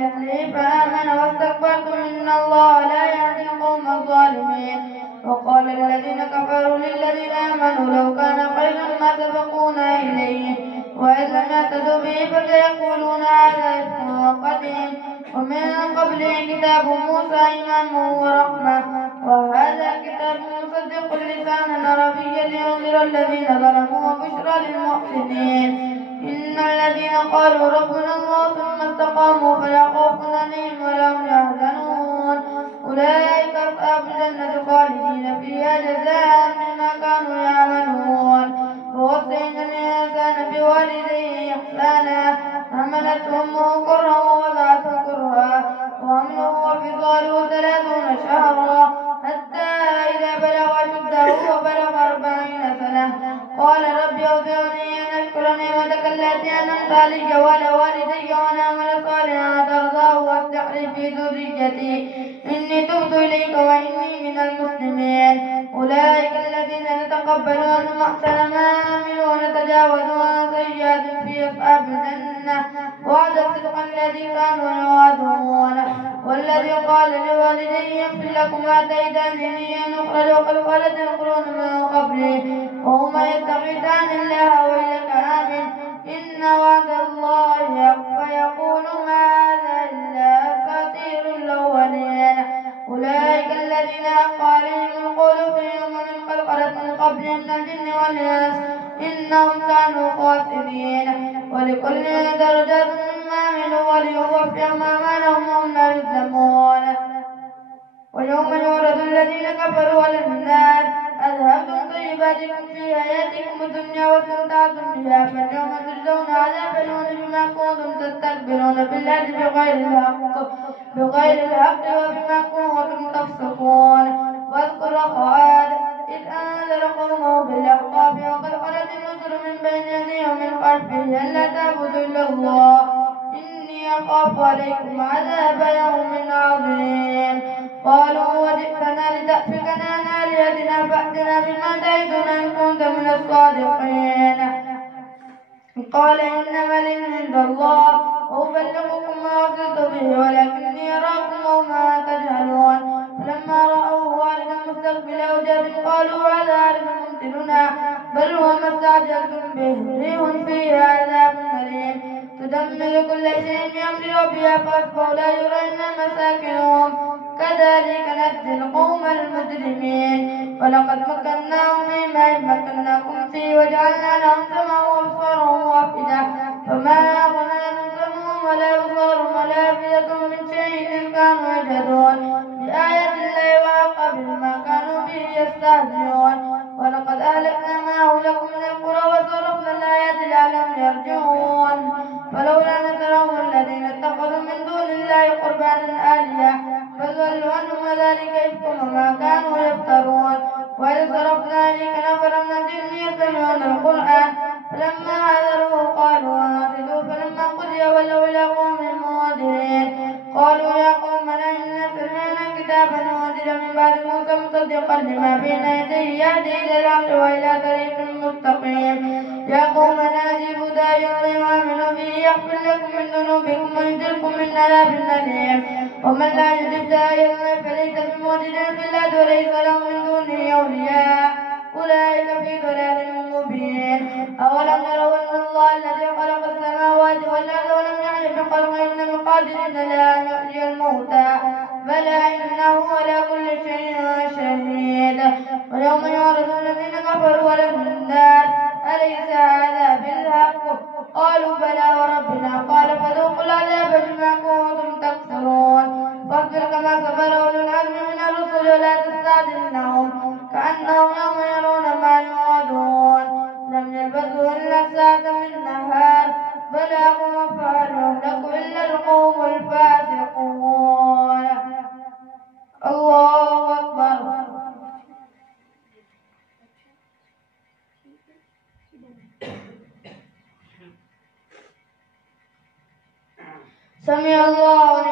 مثله فآمن واستكبرتم إن الله لا يهدي القوم الظالمين. وقال الذين كفروا للذين آمنوا لو كان خيرا ما سبقونا إليه وإذ لم يهتدوا به فسيقولون هذا إفك قديم ومن قبله كتاب موسى إماما ورحمة وهذا كتاب مصدق لسانا عربيا لينذر الذين ظلموا وبشرى للمحسنين. إن الذين قالوا ربنا الله ثم استقاموا فلا خوف عليهم ولا هم يحزنون أولئك أصحاب الجنة خالدين فيها جزاء بما كانوا يعملون. ووصينا الإنسان بوالديه إحسانا حملته أمه كرها ووضعته كرها وحمله وفصاله 30 شهرا حتى إذا بلغ أشده وبلغ 40 سنة قال رب أوزعني أن أشكر نعمتك التي أنعمت علي وعلى والدي وأن أعمل صالحا ترضاه واصلح لي في ذريتي إني تبت إليك وإني من المسلمين. أولئك الذين نتقبل عنهم أحسن ما عملوا ونتجاوز عن سيئات في أصحاب الجنة وعد الصدق الذي كانوا يوعدون. والذي قال لوالديه اغفر لكما تيدانني أن أخرج وقد خلت القرون من قبلي وهما يستغيثان الله وإليك آمن إن وعد الله حق فيقول ما هذا إلا أساطير الأولين. أولئك الذين حق عليهم القول في أمم قد خلت من قبلهم من الجن والإنس إنهم كانوا خاسرين. ولكل درجات مما عملوا وليوفيهم أعمالهم وهم لا يظلمون. ويوم يعرض الذين كفروا على النار أذهبتم طيباتكم في حياتكم الدنيا واستمتعتم بها فاليوم تجزون عذاب الهون بما كنتم تستكبرون بالله بغير الحق وبما كنتم تفسقون. واذكر أخوات إذ أنذر قومه بالأحقاف وقد خلت النذر من بين يديه ومن خلفه ألا تعبدوا إلا الله إني أخاف عليكم عذاب يوم عظيم. قالوا وجئتنا لتأفكنا عن آلهتنا فأتنا بما تعدنا إن كنت من الصادقين. قال إنما العلم عند الله وأبلغكم ما أرسلت به ولكني أراكم وما تجهلون. فلما رأوه عارضا مستقبل أوديتهم قالوا هذا عارض ممطرنا بل هو ما استعجلتم به ريح فيها عذاب أليم تدمر كل شيء بأمر ربها فأصبحوا لا يرى إلا مساكنهم كذلك نجزي القوم المجرمين. ولقد مكناهم فيما مكناكم فيه وجعلنا لهم سمعا وأبصارا وأفئدة فما أغنى عنهم سمعهم ولا أبصارهم ولا أفئدتهم من شيء إذ كانوا يجحدون بآيات الله وحق بهم ما كانوا به يستهزئون. ولقد أهلكنا ما حولكم من القرى وصرفنا الآيات لعلهم يرجعون. فلولا نصرهم الذين اتخذوا من دون الله قربانا آلهة فضلوا عنهم وذلك إفكهم ما كانوا يفترون. وإذ صرفنا إليك نفرا من الجن يستمعون القرآن فلما حضروه قالوا أنصتوا فلما قضي ولوا إلى قوم منذرين قالوا يا قومنا إنا سمعنا كتابا أنزل من بعد موسى مصدقا لما بين يديه يهدي إلى الحق وإلى طريق مستقيم. يا قومنا أجيبوا داعي الله وآمنوا به يغفر لكم من ذنوبكم ويجركم من عذاب أليم. ومن لا يجب داعي الله فليس بمعجز في الأرض وليس له من دونه أولياء أولئك في ضلال مبين. أولم يروا أن الله الذي خلق السماوات والأرض ولم يعي بخلقهن بقادر على أن يحيي الموتى بلى إنه على كل شيء شهيد. ويوم يعرض الذين كفروا على النار أليس هذا بالحق قالوا بلى وربنا قال فذوقوا العذاب بما كنتم تكفرون. فاصبر كما صبر أولو العزم من الرسل ولا تستعجل لهم كأنهم يوم يرون ما يوعدون لم يلبثوا إلا ساعة من نهار بلاغ فهل يهلك إلا القوم الفاسقون. الله أكبر. سمع الله